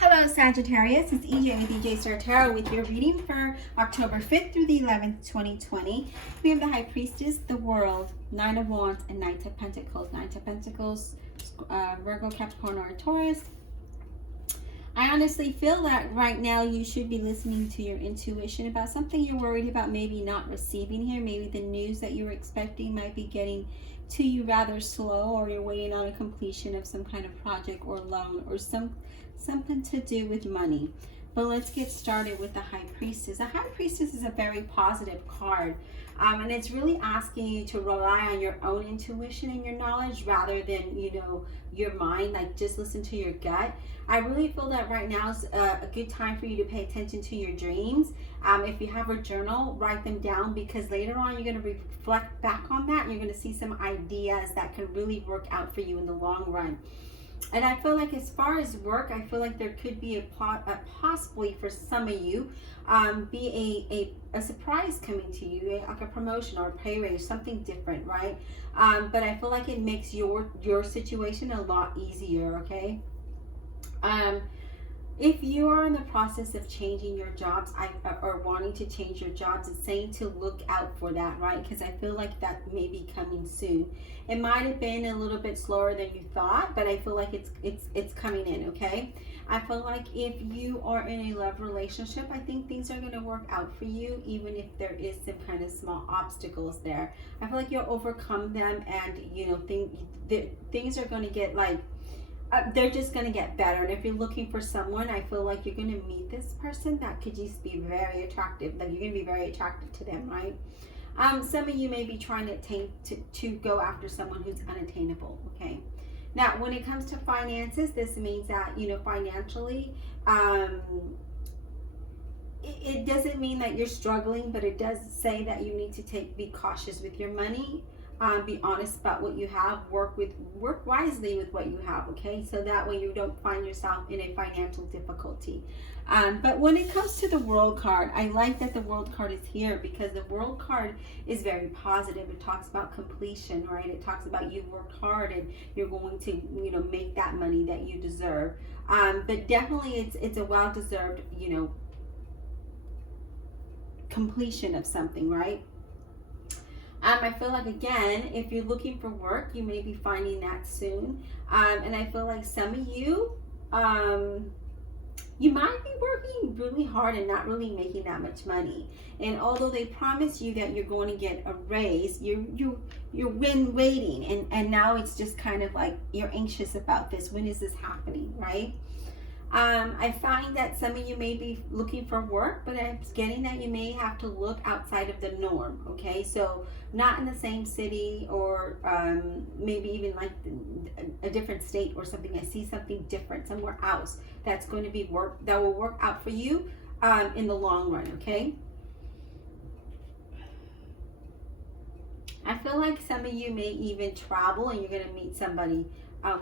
Hello Sagittarius, it's EJ with EJ Star Tarot with your reading for October 5th through the 11th, 2020. We have the High Priestess, the World, Nine of Wands, and Knight of Pentacles. Knight of Pentacles, Virgo, Capricorn, or Taurus. I honestly feel that right now you should be listening to your intuition about something you're worried about maybe not receiving here. Maybe the news that you were expecting might be getting to you rather slow, or you're waiting on a completion of some kind of project or loan or something to do with money. But let's get started with the High Priestess. The High Priestess is a very positive card, and it's really asking you to rely on your own intuition and your knowledge rather than, your mind. Like, just listen to your gut. I really feel that right now is a good time for you to pay attention to your dreams. If you have a journal, write them down, because later on you're going to reflect back on that and you're going to see some ideas that can really work out for you in the long run. And I feel like as far as work, I feel like there could be possibly for some of you be a surprise coming to you, like a promotion or a pay raise, something different, right? But I feel like it makes your situation a lot easier, okay? If you are in the process of changing your jobs or wanting to change your jobs, it's saying to look out for that, right? Because I feel like that may be coming soon. It might have been a little bit slower than you thought, but I feel like it's coming in, okay? I feel like if you are in a love relationship, I think things are going to work out for you, even if there is some kind of small obstacles there. I feel like you'll overcome them, and things are going to get they're just going to get better. And if you're looking for someone, I feel like you're going to meet this person that could just be very attractive. Like, you're going to be very attracted to them, right? Some of you may be trying to go after someone who's unattainable, okay? Now, when it comes to finances, this means that, financially, it doesn't mean that you're struggling, but it does say that you need to be cautious with your money. Be honest about what you have. Work wisely with what you have, okay? So that way you don't find yourself in a financial difficulty. But when it comes to the World card, I like that the World card is here, because the World card is very positive. It talks about completion, right? It talks about you've worked hard and you're going to, make that money that you deserve. But definitely it's a well-deserved, completion of something, right? I feel like, again, if you're looking for work, you may be finding that soon. And I feel like some of you, you might be working really hard and not really making that much money. And although they promise you that you're going to get a raise, you're waiting. And now it's just kind of like you're anxious about this. When is this happening, right? I find that some of you may be looking for work, but I'm getting that you may have to look outside of the norm, okay? So not in the same city, or maybe even like a different state or something. I see something different somewhere else that's going to be that will work out for you in the long run, okay? I feel like some of you may even travel, and you're going to meet somebody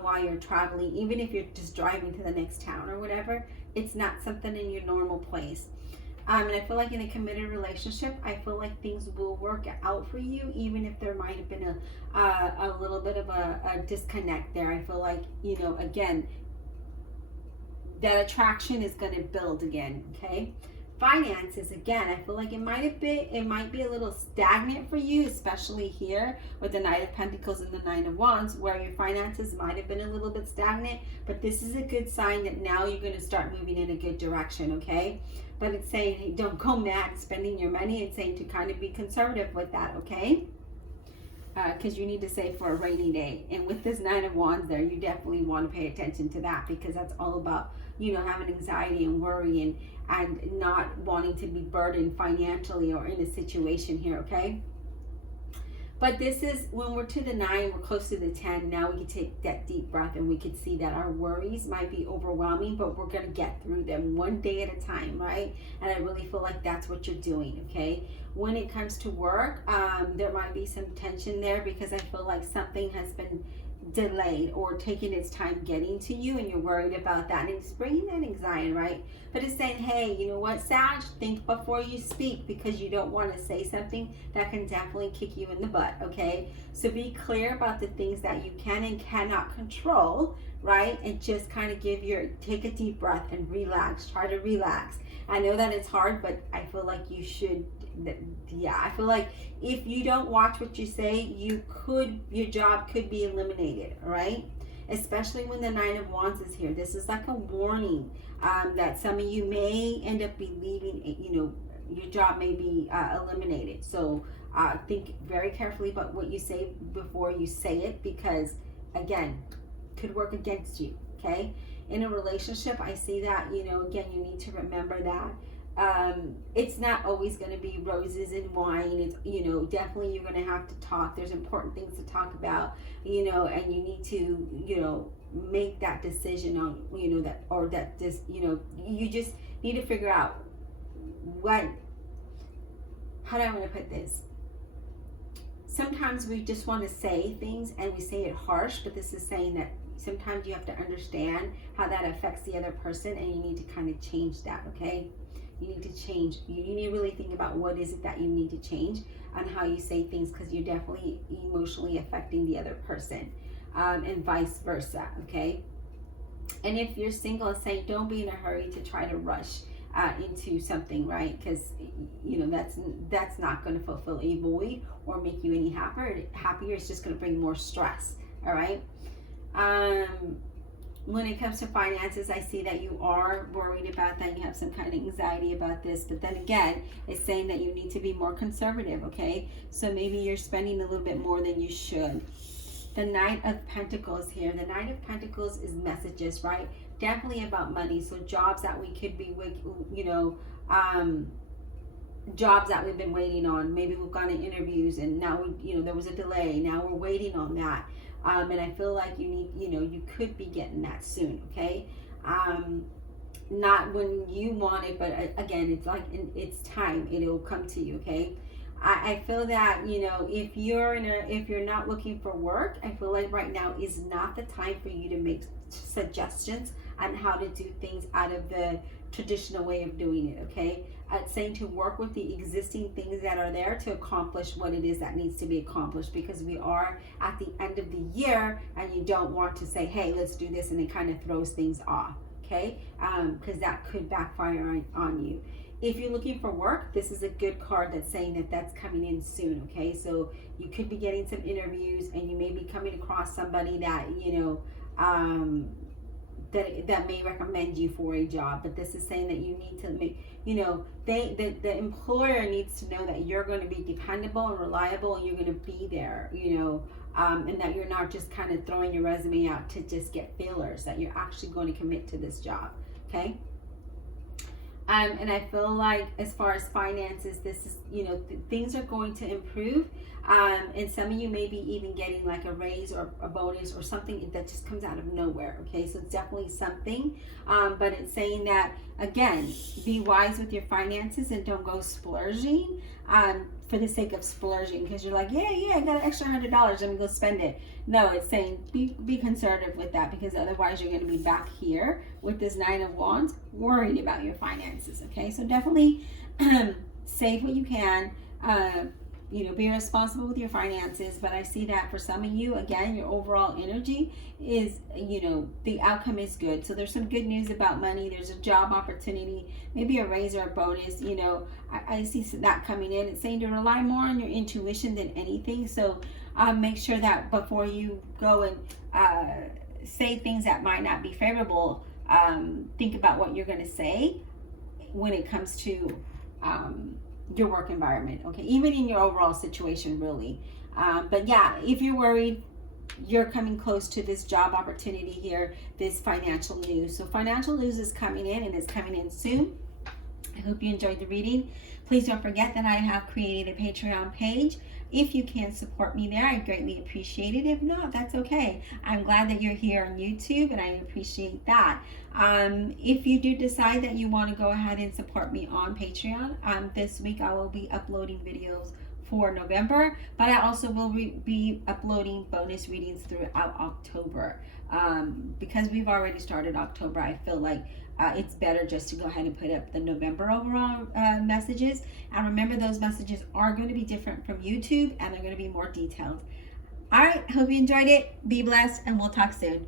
while you're traveling, even if you're just driving to the next town or whatever. It's not something in your normal place. And I feel like in a committed relationship, I feel like things will work out for you, even if there might have been a little bit of a disconnect there. I feel like, again, that attraction is going to build again, okay? Finances, again, I feel like it might be a little stagnant for you, especially here with the Knight of Pentacles and the Nine of Wands, where your finances might have been a little bit stagnant. But this is a good sign that now you're going to start moving in a good direction, okay? But it's saying, hey, don't go mad spending your money. It's saying to kind of be conservative with that, okay? Because you need to save for a rainy day. And with this Nine of Wands there, you definitely want to pay attention to that, because that's all about, having anxiety and worry and not wanting to be burdened financially or in a situation here, okay? But this is, when we're to the 9, we're close to the 10. Now we can take that deep breath, and we can see that our worries might be overwhelming, but we're going to get through them one day at a time, right? And I really feel like that's what you're doing, okay? When it comes to work, there might be some tension there, because I feel like something has been delayed or taking its time getting to you, and you're worried about that, and it's bringing that anxiety, right? But it's saying, hey, you know what, Sag, think before you speak, because you don't want to say something that can definitely kick you in the butt, okay? So be clear about the things that you can and cannot control, right? And just kind of take a deep breath and relax. Try to relax. I know that it's hard, but I feel like you should. Yeah, I feel like if you don't watch what you say, your job could be eliminated, right? Especially when the Nine of Wands is here. This is like a warning that some of you may end up be leaving, your job may be eliminated. So think very carefully about what you say before you say it, because again, could work against you, okay? In a relationship, I see that, again, you need to remember that it's not always going to be roses and wine. It's, definitely you're going to have to talk. There's important things to talk about, and you need to, make that decision on, you just need to figure out how do I want to put this? Sometimes we just want to say things and we say it harsh, but this is saying that sometimes you have to understand how that affects the other person, and you need to kind of change that, okay? You need to change. You need to really think about what is it that you need to change on how you say things, because you're definitely emotionally affecting the other person, and vice versa, okay? And if you're single, it's saying don't be in a hurry to try to rush into something, right? Because that's not going to fulfill a void or make you any happier. It's just going to bring more stress. All right. When it comes to finances, I see that you are worried about that. You have some kind of anxiety about this, but then again, it's saying that you need to be more conservative. Okay, so maybe you're spending a little bit more than you should. The Knight of Pentacles here. The Knight of Pentacles is messages, right? Definitely about money. So jobs that we could be, jobs that we've been waiting on. Maybe we've gone to interviews and now there was a delay. Now we're waiting on that. And I feel like you need, you could be getting that soon. Okay. Not when you want it, but again, it's like it's time. It'll come to you. Okay. I feel that, if you're not looking for work, I feel like right now is not the time for you to make suggestions on how to do things out of the traditional way of doing it, okay? It's saying to work with the existing things that are there to accomplish what it is that needs to be accomplished, because we are at the end of the year and you don't want to say, hey, let's do this, and it kind of throws things off, okay? Because that could backfire on you. If you're looking for work, this is a good card that's saying that that's coming in soon, okay? So you could be getting some interviews, and you may be coming across somebody that, that may recommend you for a job. But this is saying that you need to make, the employer needs to know that you're going to be dependable and reliable, and you're going to be there, and that you're not just kind of throwing your resume out to just get fillers, that you're actually going to commit to this job, okay? And I feel like as far as finances, this is, things are going to improve. And some of you may be even getting like a raise or a bonus or something that just comes out of nowhere. Okay, so it's definitely something. But it's saying that, again, be wise with your finances and don't go splurging for the sake of splurging, because you're like, yeah, I got an extra $100, let me go spend it. No, it's saying be conservative with that, because otherwise you're going to be back here with this Nine of Wands worried about your finances. Okay, so definitely save what you can. Be responsible with your finances. But I see that for some of you, again, your overall energy is, the outcome is good. So there's some good news about money. There's a job opportunity, maybe a raise or a bonus. I see that coming in. It's saying to rely more on your intuition than anything. So make sure that before you go and say things that might not be favorable, think about what you're going to say when it comes to your work environment, okay? Even in your overall situation, really. But yeah, if you're worried, you're coming close to this job opportunity here, this financial news. So financial news is coming in, and it's coming in soon. I hope you enjoyed the reading. Please don't forget that I have created a Patreon page. If you can support me there, I greatly appreciate it. If not, that's okay. I'm glad that you're here on YouTube, and I appreciate that. If you do decide that you want to go ahead and support me on Patreon, this week I will be uploading videos for November, but I also will be uploading bonus readings throughout October. Because we've already started October, I feel like it's better just to go ahead and put up the November overall messages. And remember, those messages are going to be different from YouTube, and they're going to be more detailed. All right, hope you enjoyed it. Be blessed, and we'll talk soon.